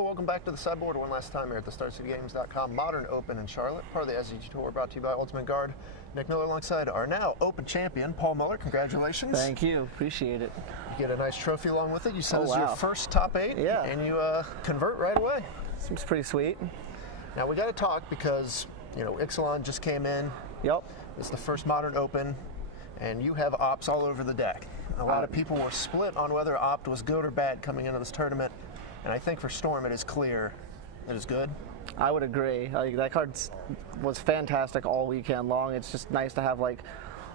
Hello, welcome back to the sideboard one last time here at the StarCityGames.com Modern Open in Charlotte, part of the SCG Tour, brought to you by Ultimate Guard. Nick Miller alongside our now Open champion, Paul Muller. Congratulations. Thank you. Appreciate it. You get a nice trophy along with it. You said Oh, it's wow. your first top 8, Yeah. and you convert right away. Seems pretty sweet. Now, we got to talk because, you know, Ixalan just came in. Yep. It's the first Modern Open, and you have ops all over the deck. A lot of people were split on whether opt was good or bad coming into this tournament, and I think for Storm it is clear it is good. I would agree. Like, that card was fantastic all weekend long. It's just nice to have like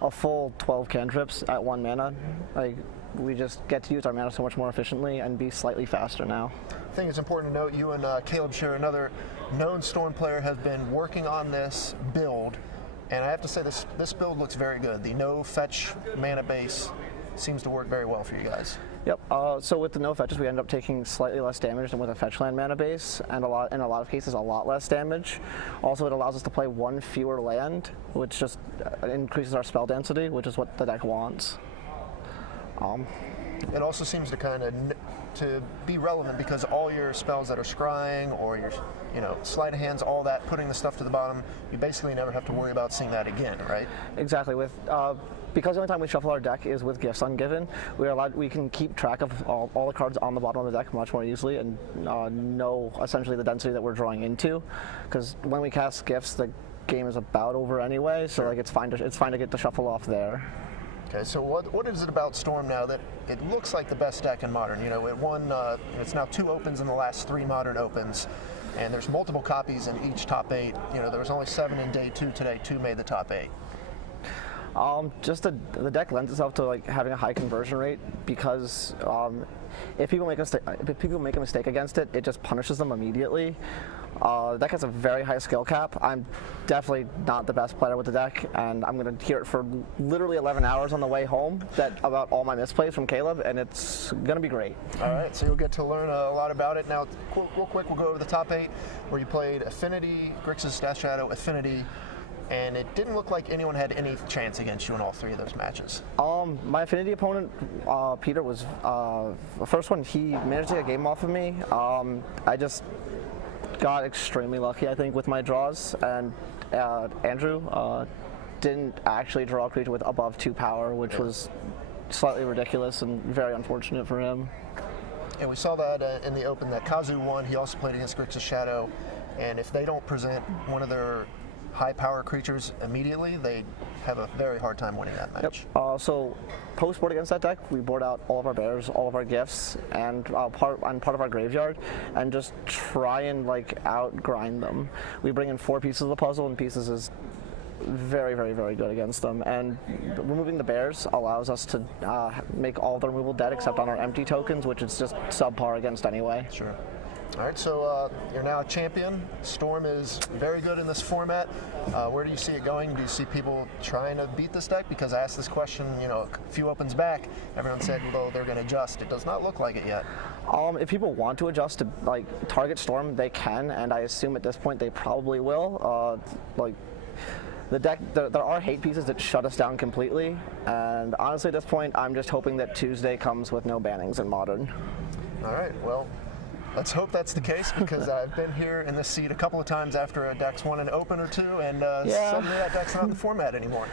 a full 12 cantrips at 1 mana. Like, we just get to use our mana so much more efficiently and be slightly faster now. I think it's important to note you and Caleb Shearer, another known Storm player, have been working on this build, and I have to say this build looks very good. The no fetch mana base seems to work very well for you guys. Yep. So with the no fetches, we end up taking slightly less damage than with a fetch land mana base, and in a lot of cases, a lot less damage. Also, it allows us to play 1 fewer land, which just increases our spell density, which is what the deck wants. It also seems to kind of to be relevant because all your spells that are scrying or your, you know, sleight of hands, all that, putting the stuff to the bottom, you basically never have to worry about seeing that again, right? Exactly. Because the only time we shuffle our deck is with gifts ungiven, we can keep track of all the cards on the bottom of the deck much more easily and know essentially the density that we're drawing into. Because when we cast gifts, the game is about over anyway, so like it's fine to get the shuffle off there. Okay, so what is it about Storm now that it looks like the best deck in Modern? You know, it won, it's now 2 opens in the last 3 Modern Opens, and there's multiple copies in each top 8. You know, there was only 7 in day 2 today. 2 made the top 8. Just the deck lends itself to like having a high conversion rate because if people make a mistake against it, it just punishes them immediately. The deck has a very high skill cap. I'm definitely not the best player with the deck, and I'm going to hear it for literally 11 hours on the way home about all my misplays from Caleb, and it's going to be great. All right, so you'll get to learn a lot about it. Now, real quick, we'll go over the top 8, where you played Affinity, Grixis Death Shadow, Affinity, and it didn't look like anyone had any chance against you in all 3 of those matches. My Affinity opponent, Peter, was the first one. He managed to get a game off of me. I just got extremely lucky, I think, with my draws, and Andrew didn't actually draw a creature with above 2 power, which was slightly ridiculous and very unfortunate for him. And we saw that in the Open that Kazu won. He also played against Grixis Shadow, and if they don't present one of their high power creatures immediately, they have a very hard time winning that match. Yep. So post-board against that deck, we board out all of our bears, all of our gifts, and part of our graveyard, and just try and like out-grind them. We bring in 4 pieces of the puzzle, and pieces is very, very, very good against them. And removing the bears allows us to make all the removal dead except on our empty tokens, which is just subpar against anyway. Sure. All right, so you're now a champion. Storm is very good in this format. Where do you see it going? Do you see people trying to beat this deck? Because I asked this question, you know, a few opens back. Everyone said, well, they're going to adjust. It does not look like it yet. If people want to adjust to like target Storm, they can, and I assume at this point they probably will. The deck, there are hate pieces that shut us down completely, and honestly, at this point, I'm just hoping that Tuesday comes with no bannings in Modern. All right, well, let's hope that's the case, because I've been here in this seat a couple of times after a deck's won an Open or 2, and suddenly that deck's not in the format anymore.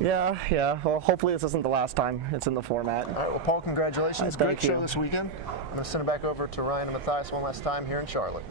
Yeah. Well, hopefully this isn't the last time it's in the format. All right, well, Paul, congratulations. Thank Great show you. this weekend. I'm going to send it back over to Ryan and Matthias one last time here in Charlotte.